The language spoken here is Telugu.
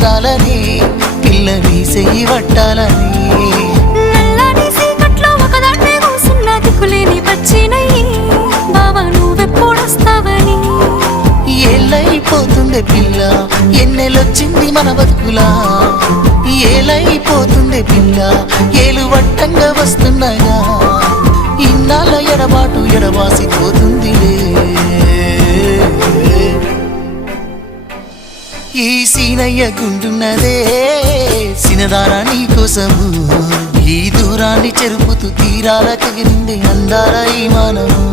కష్టాలని పిల్లని చెయ్యి పట్టాలని నల్లని సీకట్లో ఒకదాన్నే కూసున్న దిక్కులేని పచ్చినయ్యి బావా నువ్వెప్పుడొస్తావని ఏళ్ళైపోతుందే పిల్ల ఎన్నెలొచ్చింది మన బతుకులా ఏలైపోతుందే పిల్ల ఏలు వట్టంగా వస్తున్నాగా ఇన్నాళ్ళ ఎడబాటు ఎడవాసిపోతుందిలే ఈ సీనయ్య గుంటున్నదే సినదారా నీ కోసము ఈ దూరాన్ని చెరుపుతూ తీరాల కగిరింది అందాల ఈ మానము